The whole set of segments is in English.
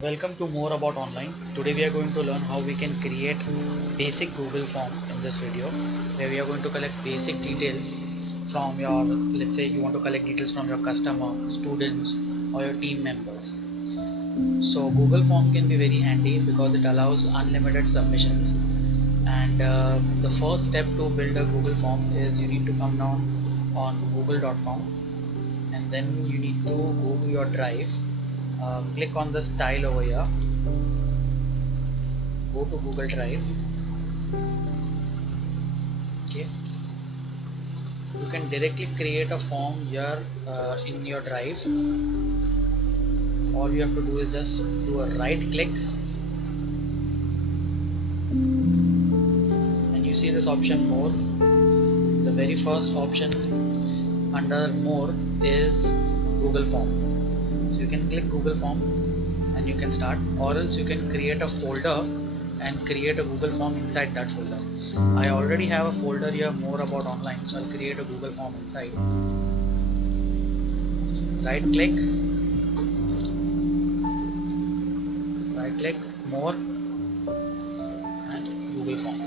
Welcome to More About Online. Today we are going to learn how we can create basic Google form in this video, where we are going to collect basic details from your, let's say you want to collect details from your customer, students or your team members. So Google form can be very handy because it allows unlimited submissions, and the first step to build a Google form is you need to come down on google.com, and then you need to go to your drive, click on the style over here, go to Google Drive. Okay, you can directly create a form here in your drive. All you have to do is just do a right click, and you see this option more. The very first option under more is Google form, so you can click Google form and you can start, or else you can create a folder and create a Google form inside that folder. I already have a folder here, More About Online, so I'll create a Google form inside. Right click, more, and Google form.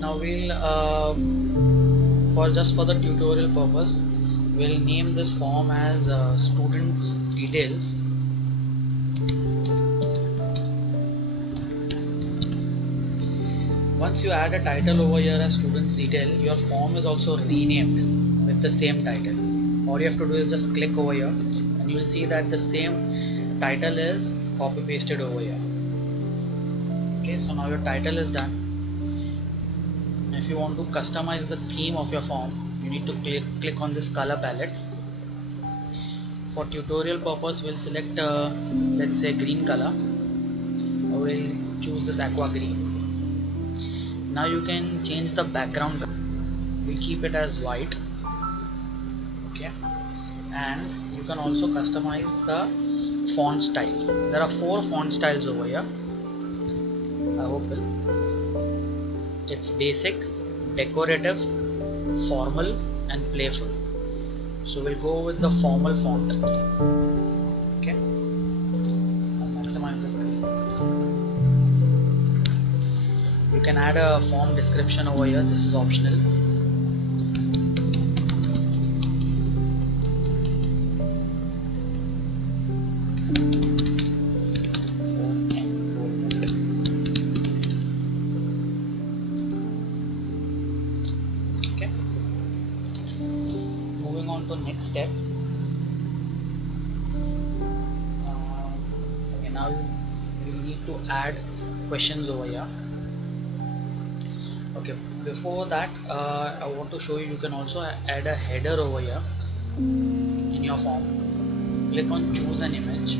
Now we'll for the tutorial purpose, we'll name this form as students details. Once you add a title over here as students detail, your form is also renamed with the same title. All you have to do is just click over here and you will see that the same title is copy pasted over here. Okay, so now your title is done. If you want to customize the theme of your form, you need to click on this color palette. For tutorial purpose, we'll select let's say green color, or we'll choose this aqua green. Now you can change the background color. We keep it as white. Okay, and you can also customize the font style. There are 4 font styles over here. I hope it's basic, decorative, formal and playful. So we'll go with the formal font. Okay, I'll maximize the screen. You can add a form description over here. This is optional. Okay, moving on to next step. Okay, now we need to add questions over here. Okay, before that I want to show you can also add a header over here in your form. Click on choose an image.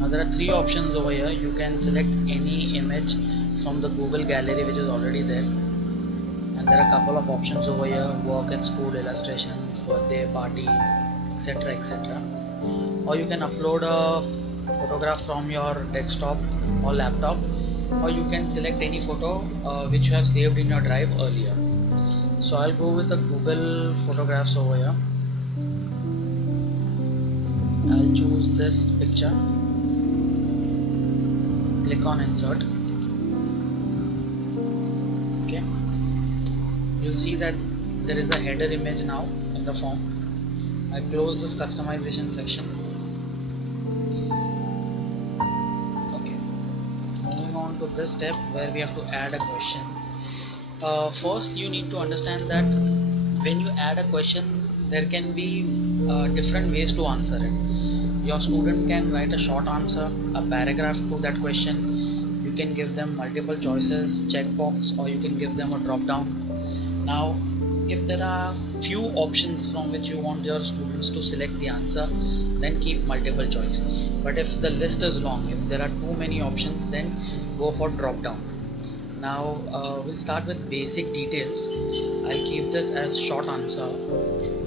Now there are 3 options over here. You can select any image from the Google gallery which is already there, and there are a couple of options over here: work and school, illustrations, birthday party, etc, etc. Or you can upload a photograph from your desktop or laptop, or you can select any photo which you have saved in your drive earlier. So I'll go with the Google photographs over here. I'll choose this picture, click on insert. Okay, you'll see that there is a header image now in the form. I close this customization section. Okay, moving on to this step where we have to add a question. First you need to understand that when you add a question, there can be different ways to answer it. Your student can write a short answer, a paragraph to that question. You can give them multiple choices, checkbox, or you can give them a drop down. Now if there are few options from which you want your students to select the answer, then keep multiple choice. But if the list is long, if there are too many options, then go for drop down. Now we'll start with basic details. I'll keep this as short answer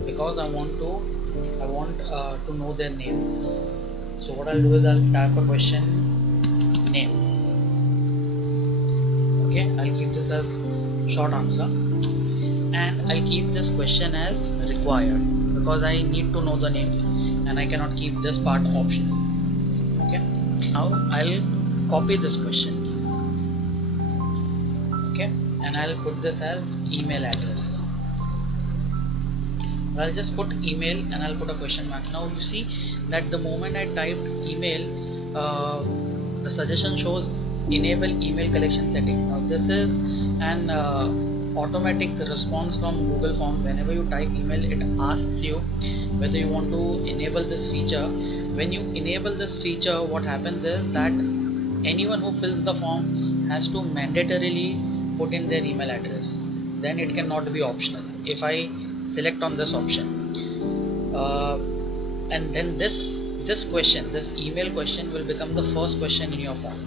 because I want to know their name. So what I'll do is I'll type a question, name. Okay, I'll keep this as short answer. and I'll keep this question as required because I need to know the name and I cannot keep this part optional. Okay, now I'll copy this question. Okay, and I'll put this as email address. I'll just put email and I'll put a question mark. Now you see that the moment I typed email, the suggestion shows enable email collection setting. Now this is an automatic response from Google Form. Whenever you type email, it asks you whether you want to enable this feature. When you enable this feature, what happens is that anyone who fills the form has to mandatorily put in their email address. Then it cannot be optional. If I select on this option, and then this question, this email question will become the first question in your form.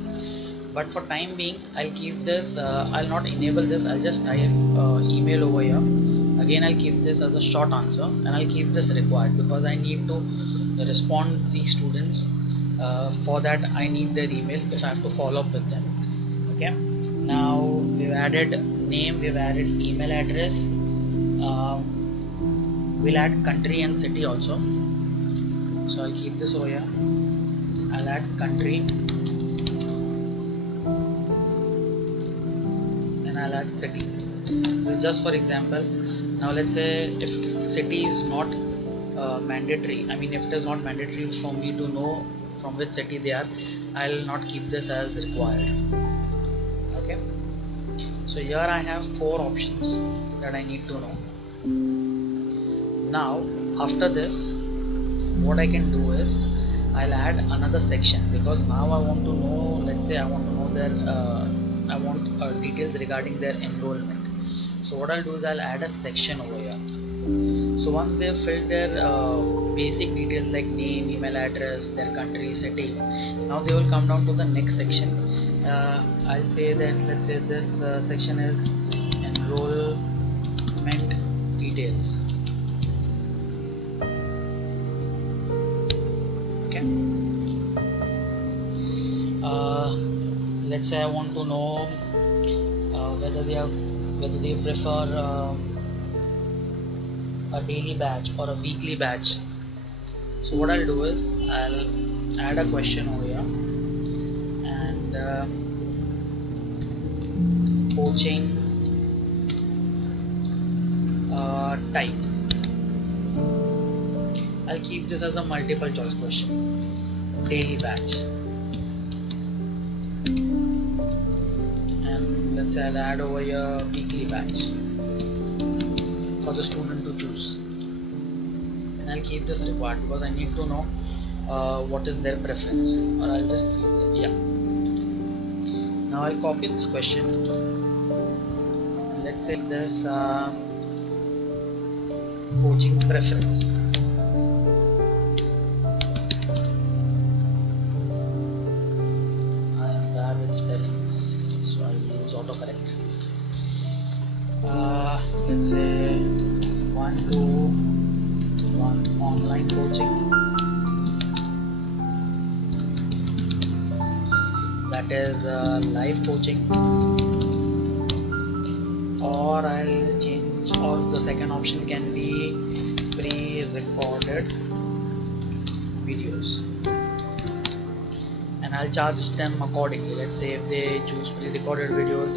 But for time being, I'll keep this, I'll not enable this, I'll just type email over here. Again, I'll keep this as a short answer and I'll keep this required because I need to respond the students. For that I need their email if I have to follow up with them. Okay, now we've added name, we've added email address. We'll add country and city also, so I'll keep this over here. I'll add country and I'll add city. This is just for example. Now let's say if city is not mandatory, I mean if it is not mandatory for me to know from which city they are, I'll not keep this as required. Okay, so here I have 4 options that I need to know. Now after this, what I can do is I'll add another section because now I want to know, let's say I want to know their I want details regarding their enrollment. So what I'll do is I'll add a section over here. So once they've filled their basic details like name, email address, their country, city, now they will come down to the next section. I'll say that, let's say this section is enrollment details. Okay, let's say I want to know whether they prefer a daily batch or a weekly batch. So what I'll do is I'll add a question over here and coaching type. I'll keep this as a multiple choice question, daily batch, and let's say I'll add over here weekly batch for the student to choose, and I'll keep this required because I need to know what is their preference, or I'll just keep this. Yeah, now I'll copy this question and let's say this coaching preference. Spellings, so I'll use autocorrect. Let's say 1-to-1 online coaching, that is live coaching, or I'll change, or the second option can be pre-recorded videos, and I'll charge them accordingly. Let's say if they choose pre-recorded videos,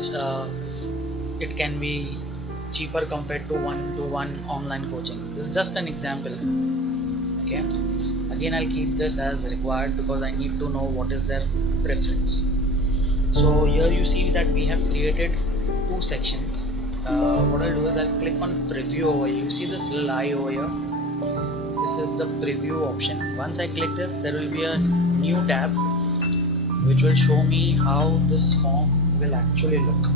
it can be cheaper compared to 1-to-1 online coaching. This is just an example. Okay, again I'll keep this as required because I need to know what is their preference. So here you see that we have created 2 sections. What I'll do is I'll click on preview over here. You see this little eye over here, this is the preview option. Once I click this, there will be a new tab which will show me how this form will actually look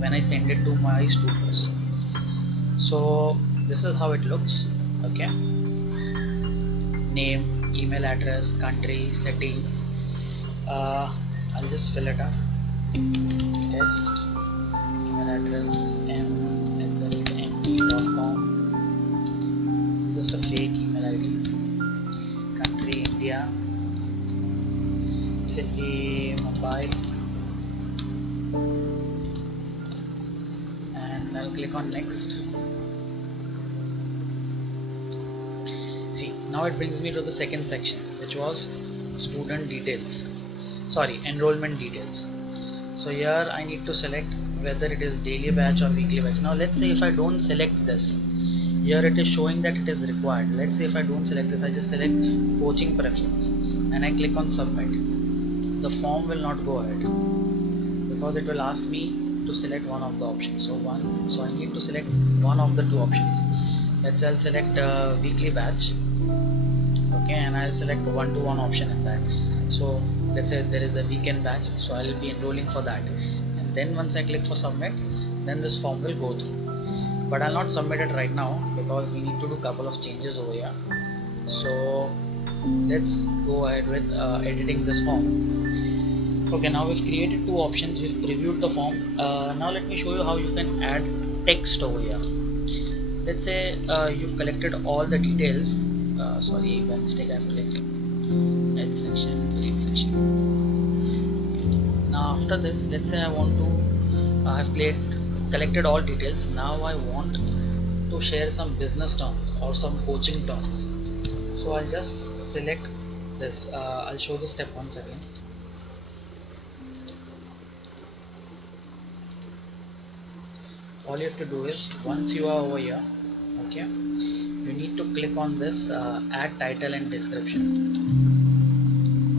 when I send it to my students. So this is how it looks. Okay, name, email address, country, city. I'll just fill it up. Test email address m@md.com. It's just a fake email ID. Country India, city Mumbai, and I'll click on next. Now it brings me to the second section, which was student details, sorry, enrollment details. So here I need to select whether it is daily batch or weekly batch. Now let's say if I don't select this, here it is showing that it is required. Let's say if I don't select this, I just select coaching preference and I click on submit. The form will not go ahead because it will ask me to select one of the options. So I need to select one of the two options. Let's say I'll select weekly batch, okay, and I'll select one-to-one option in that. So let's say there is a weekend batch, so I'll be enrolling for that, and then once I click for submit, then this form will go through. But I'll not submit it right now because we need to do a couple of changes over here. So let's go ahead with editing this form. Okay, now we've created two options, we've previewed the form. Now let me show you how you can add text over here. Let's say you've collected all the details. Sorry, by mistake I've clicked edit section, delete section. Now after this, let's say I want to I've collected all details. Now I want to share some business terms or some coaching terms. So I'll just select this. I'll show the step once again. All you have to do is, once you are over here, okay, you need to click on this add title and description.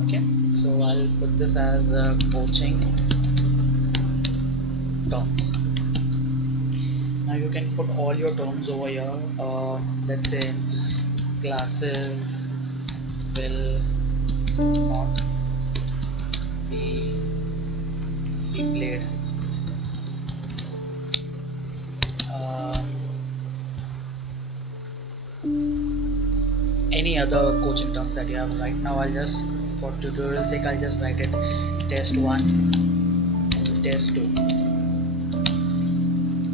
Okay, so I'll put this as coaching terms. Now you can put all your terms over here. Let's say classes will not be played. Any other coaching terms that you have. Right now I'll just, for tutorial sake, I'll just write it test 1 and test 2.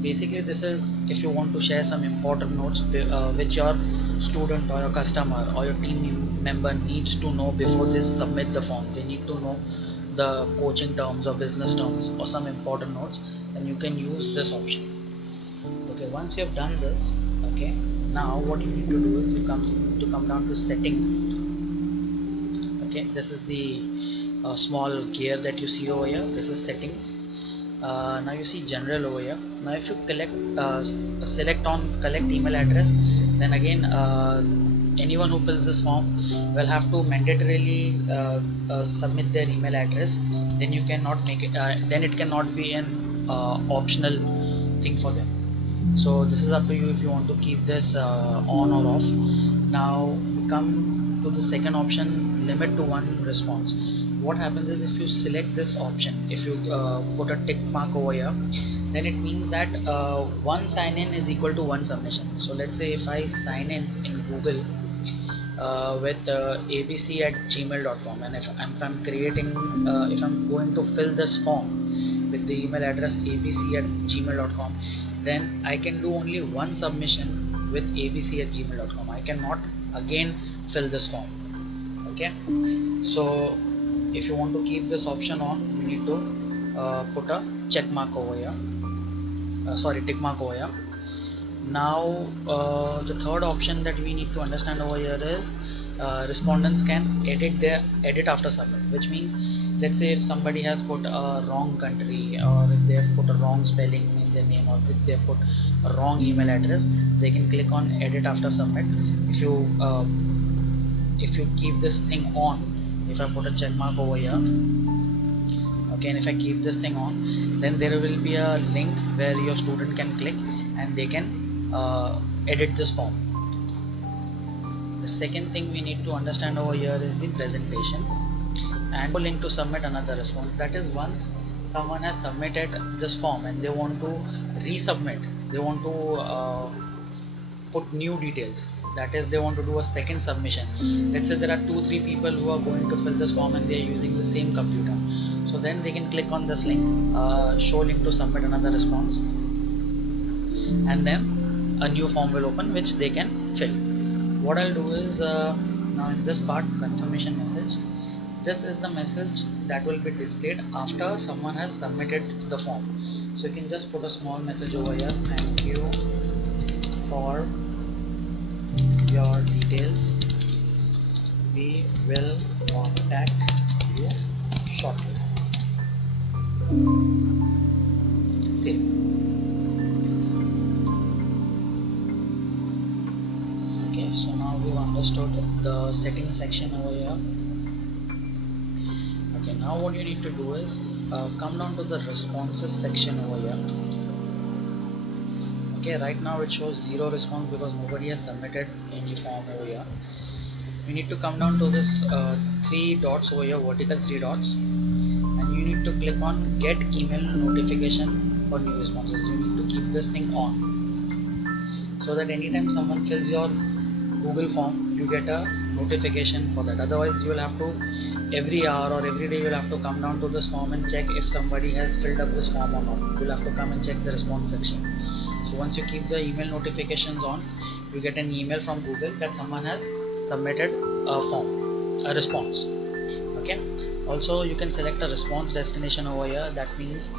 Basically this is if you want to share some important notes which your student or your customer or your team member needs to know before they submit the form. They need to know the coaching terms or business terms or some important notes, then you can use this option. Okay, once you have done this, okay, now what you need to do is you come down to settings. Okay, this is the small gear that you see over here. This is settings. Now you see general over here. Now if you select on collect email address, then again anyone who fills this form will have to mandatorily submit their email address. Then you cannot make it. Then it cannot be an optional thing for them. So this is up to you if you want to keep this on or off. Now we come to the second option, limit to one response. What happens is if you select this option, if you put a tick mark over here, then it means that one sign in is equal to one submission. So let's say if I sign in Google with abc@gmail.com, and if I'm creating if I'm going to fill this form with the email address abc@gmail.com, then I can do only one submission with abc@gmail.com. I cannot again fill this form. Okay, so if you want to keep this option on, you need to put a check mark over here, sorry, tick mark over here. Now the third option that we need to understand over here is respondents can edit after submit, which means let's say if somebody has put a wrong country, or if they have put a wrong spelling in their name, or if they have put a wrong email address, they can click on edit after submit. If you keep this thing on, if I put a check mark over here, okay, and if I keep this thing on, then there will be a link where your student can click and they can edit this form. The second thing we need to understand over here is the presentation and link to submit another response. That is, once someone has submitted this form and they want to resubmit, they want to put new details, that is, they want to do a second submission. Let's say there are 2-3 people who are going to fill this form and they are using the same computer, so then they can click on this link, show link to submit another response, and then a new form will open which they can fill. What I'll do is now in this part, confirmation message, this is the message that will be displayed after someone has submitted the form. So you can just put a small message over here, thank you for your details, We will contact you shortly. Save. Okay, so now we've understood the settings section over here. Okay, now what you need to do is come down to the responses section over here. Okay, right now it shows 0 response because nobody has submitted any form over here. You need to come down to this 3 dots over here, vertical 3 dots, and you need to click on get email notification for new responses. You need to keep this thing on so that anytime someone fills your Google form, you get a notification for that. Otherwise, you will have to every hour or every day you will have to come down to this form and check if somebody has filled up this form or not. You will have to come and check the response section. So once you keep the email notifications on, you get an email from Google that someone has submitted a form, a response. Okay. Also, you can select a response destination over here. That means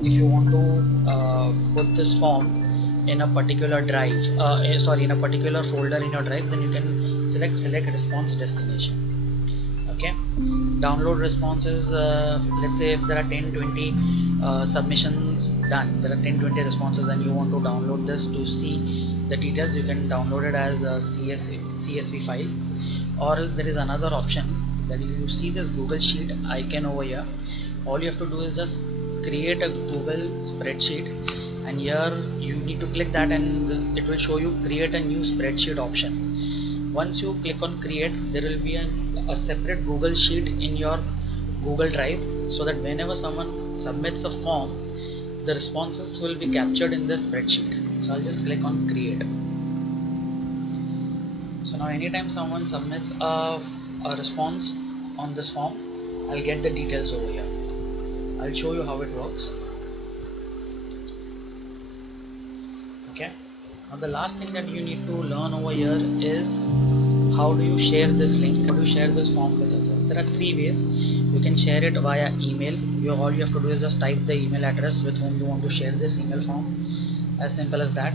if you want to put this form in a particular drive, in a particular folder in your drive, then you can select response destination. Okay, download responses. Let's say if there are 10-20 submissions done, there are 10-20 responses, and you want to download this to see the details, you can download it as a CSV file. Or there is another option that you see this Google Sheet icon over here. All you have to do is just create a Google spreadsheet, and here you need to click that and it will show you create a new spreadsheet option. Once you click on create, there will be a separate Google Sheet in your Google Drive, so that whenever someone submits a form, the responses will be captured in this spreadsheet. So I'll just click on create. So now anytime someone submits a response on this form, I'll get the details over here. I'll show you how it works. Okay, now the last thing that you need to learn over here is how do you share this link, how do you share this form with others. There are 3 ways. You can share it via email. All you have to do is just type the email address with whom you want to share this email form, as simple as that.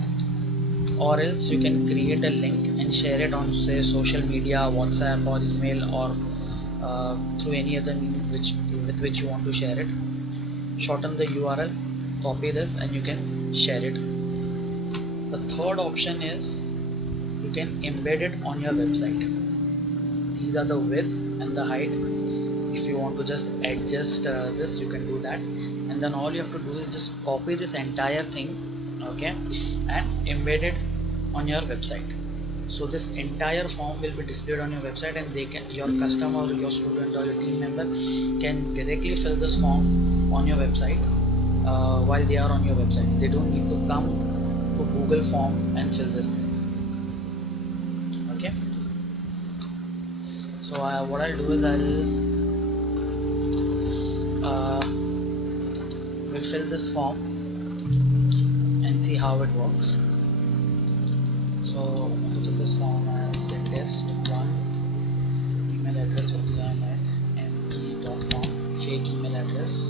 Or else you can create a link and share it on, say, social media, WhatsApp or email, or through any other means with which you want to share it. Shorten the URL, copy this, and you can share it. The third option is you can embed it on your website. These are the width and the height. If you want to just adjust this, you can do that, and then all you have to do is just copy this entire thing, okay, and embed it on your website. So this entire form will be displayed on your website, and your customer or your student or your team member can directly fill this form on your website while they are on your website. They don't need to come to Google form and fill this thing. Okay, so what I'll do is we'll fill this form and see how it works. So answer this form as test1, email address will be me.com, fake email address,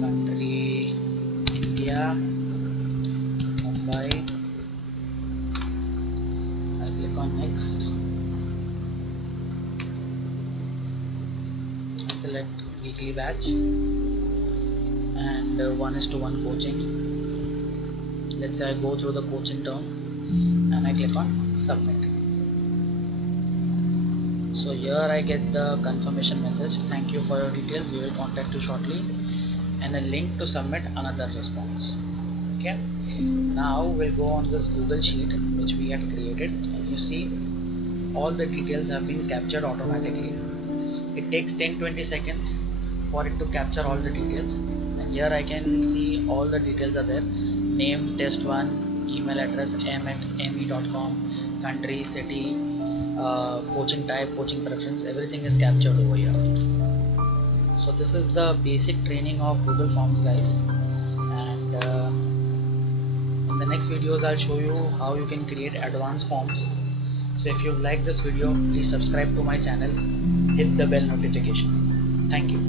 country India, Mumbai. I'll click on next and select weekly batch and 1:1 coaching. Let's say I go through the coaching term and I click on submit. So here I get the confirmation message, thank you for your details, we will contact you shortly, and a link to submit another response. Okay, now we'll go on this Google Sheet which we had created, and you see all the details have been captured automatically. It takes 10-20 seconds for it to capture all the details, and here I can see all the details are there. Name test1, email address m@me.com, country, city, coaching type, coaching preference, everything is captured over here. So this is the basic training of Google Forms, guys, and in the next videos I'll show you how you can create advanced forms. So if you like this video, please subscribe to my channel, hit the bell notification. Thank you.